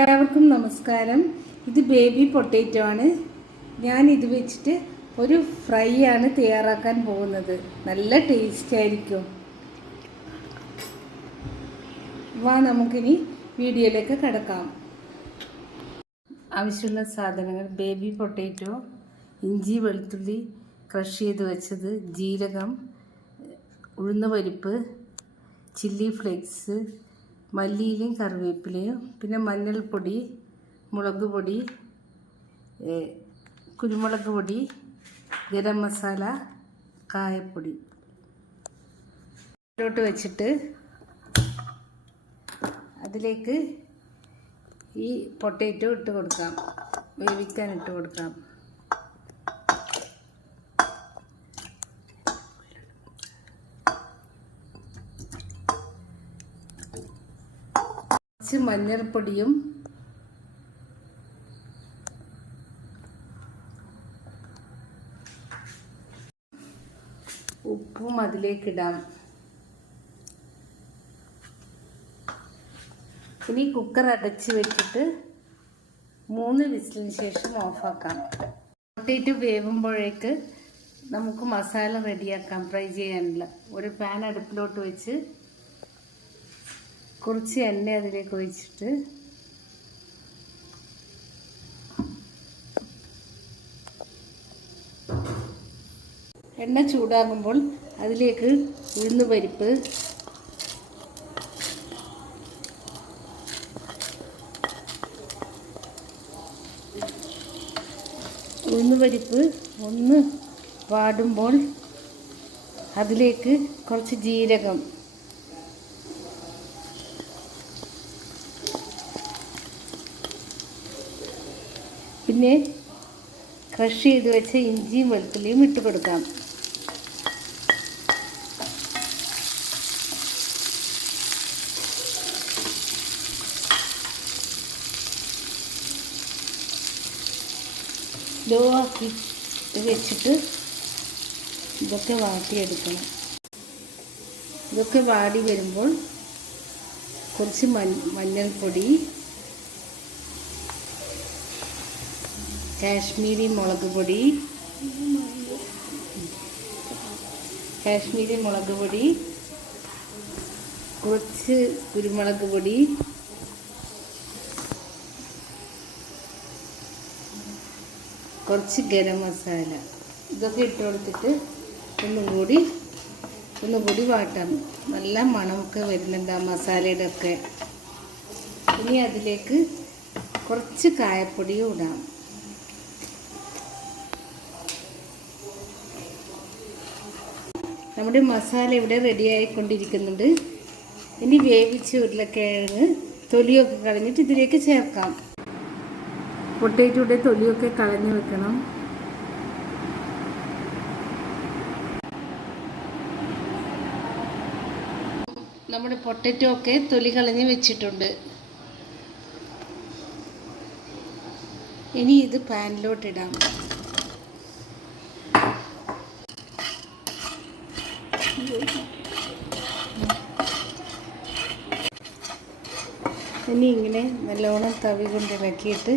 എല്ലാവർക്കും നമസ്കാരം. ഇത് ബേബി പൊട്ടേറ്റോ ആണ്. ഞാൻ ഇത് വെച്ചിട്ട് ഒരു ഫ്രൈ ആണ് തയ്യാറാക്കാൻ പോകുന്നത്. നല്ല ടേസ്റ്റ് ആയിരിക്കും. വാ നമുക്കിനി വീഡിയോയിലേക്ക് കടക്കാം. ആവശ്യമുള്ള സാധനങ്ങൾ: ബേബി പൊട്ടേറ്റോ, ഇഞ്ചി വെളുത്തുള്ളി ക്രഷ് ചെയ്ത് വെച്ചത്, ജീരകം, ഉഴുന്നുപരിപ്പ്, ചില്ലി ഫ്ലേക്സ്, മല്ലിയിലയും കറിവേപ്പിലയും, പിന്നെ മഞ്ഞൾപ്പൊടി, മുളക് പൊടി, കുരുമുളക് പൊടി, ഗരം മസാല, കായപ്പൊടി ോട്ട് വെച്ചിട്ട് അതിലേക്ക് ഈ പൊട്ടേറ്റോ ഇട്ട് കൊടുക്കാം, വേവിക്കാൻ ഇട്ട് കൊടുക്കാം. മഞ്ഞൾപ്പൊടിയും ഉപ്പും അതിലേക്കിടാം. ഇനി കുക്കർ അടച്ച് വെച്ചിട്ട് 3 വിസിലിന് ശേഷം ഓഫാക്കാം. പൊട്ടേറ്റോ വേവുമ്പോഴേക്ക് നമുക്ക് മസാല റെഡിയാക്കാം. ഫ്രൈ ചെയ്യാനുള്ള ഒരു പാൻ അടുപ്പിലോട്ട് വെച്ച് കുറച്ച് എണ്ണ അതിലേക്ക് ഒഴിച്ചിട്ട് എണ്ണ ചൂടാകുമ്പോൾ അതിലേക്ക് ഉഴുന്നുപരിപ്പ്, ഒന്ന് വാടുമ്പോൾ അതിലേക്ക് കുറച്ച് ജീരകം, പിന്നെ ക്രഷ് ചെയ്ത് വെച്ച ഇഞ്ചിയും വെളുത്തുള്ളിയും ഇട്ട് കൊടുക്കാം. സ്ലോ ആക്കി വെച്ചിട്ട് ഇതൊക്കെ വാട്ടിയെടുക്കണം. ഇതൊക്കെ വാടി വരുമ്പോൾ കുറച്ച് മഞ്ഞൾപ്പൊടി, കാശ്മീരി മുളക് പൊടി, കുറച്ച് കുരുമുളക് പൊടി, കുറച്ച് ഗരം മസാല, ഇതൊക്കെ ഇട്ട് കൊടുത്തിട്ട് ഒന്നുകൂടി വാട്ടാം. നല്ല മണമൊക്കെ വരുന്നുണ്ട് ആ മസാലയുടെ ഒക്കെ. ഇനി അതിലേക്ക് കുറച്ച് കായപ്പൊടിയും ഇടാം. നമ്മുടെ മസാല ഇവിടെ റെഡിയായിക്കൊണ്ടിരിക്കുന്നുണ്ട്. ഇനി വേവിച്ച് ഉരുളക്കിഴങ്ങ് തൊലിയൊക്കെ കളഞ്ഞിട്ട് ഇതിലേക്ക് ചേർക്കാം. പൊട്ടേറ്റോയുടെ തൊലിയൊക്കെ കളഞ്ഞ് വെക്കണം. നമ്മുടെ പൊട്ടേറ്റോ ഒക്കെ തൊലി കളഞ്ഞ് വെച്ചിട്ടുണ്ട്. ഇനി ഇത് പാനിലോട്ടിടാം. ഇനി ഇങ്ങനെ നല്ലോണം തവി കൊണ്ട് ഇളക്കിയിട്ട്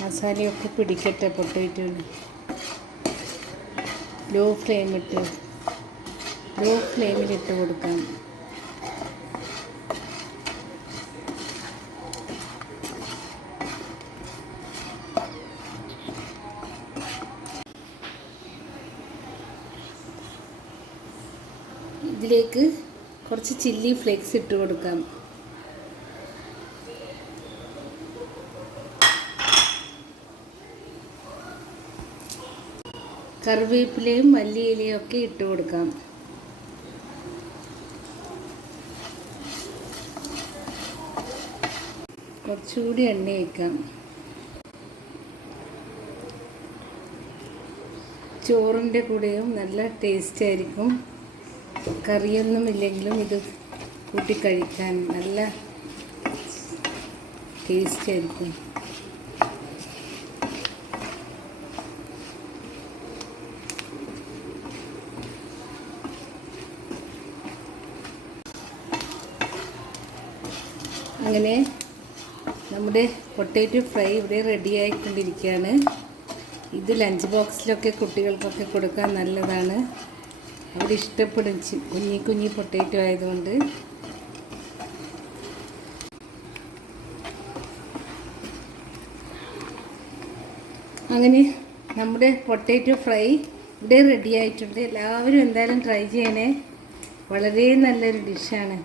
മസാലയൊക്കെ പിടിക്കട്ടെ. പൊട്ടേറ്റോന് ലോ ഫ്ലെയിമിലിട്ട് കൊടുക്കാം. ഇതിലേക്ക് കുറച്ച് ചില്ലി ഫ്ലേക്സ് ഇട്ട് കൊടുക്കാം. കറിവേപ്പിലയും മല്ലിയിലയും ഒക്കെ ഇട്ട് കൊടുക്കാം. കുറച്ചുകൂടി എണ്ണ ഒഴിക്കാം. ചോറിൻ്റെ കൂടെയും നല്ല ടേസ്റ്റ് ആയിരിക്കും. കറിയൊന്നും ഇല്ലെങ്കിലും ഇത് കൂട്ടി കഴിക്കാൻ നല്ല ടേസ്റ്റ് ആയിരിക്കും. അങ്ങനെ നമ്മുടെ പൊട്ടാറ്റോ ഫ്രൈ ഇവിടെ റെഡി ആയിക്കൊണ്ടിരിക്കുകയാണ്. ഇത് ലഞ്ച് ബോക്സിലൊക്കെ കുട്ടികൾക്കൊക്കെ കൊടുക്കാൻ നല്ലതാണ്. അവരിഷ്ടപ്പെടും, കുഞ്ഞി കുഞ്ഞി പൊട്ടാറ്റോ ആയതുകൊണ്ട്. അങ്ങനെ നമ്മുടെ പൊട്ടാറ്റോ ഫ്രൈ ഇവിടെ റെഡി ആയിട്ടുണ്ട്. എല്ലാവരും എന്തായാലും ട്രൈ ചെയ്യണേ. വളരെ നല്ലൊരു ഡിഷാണ്.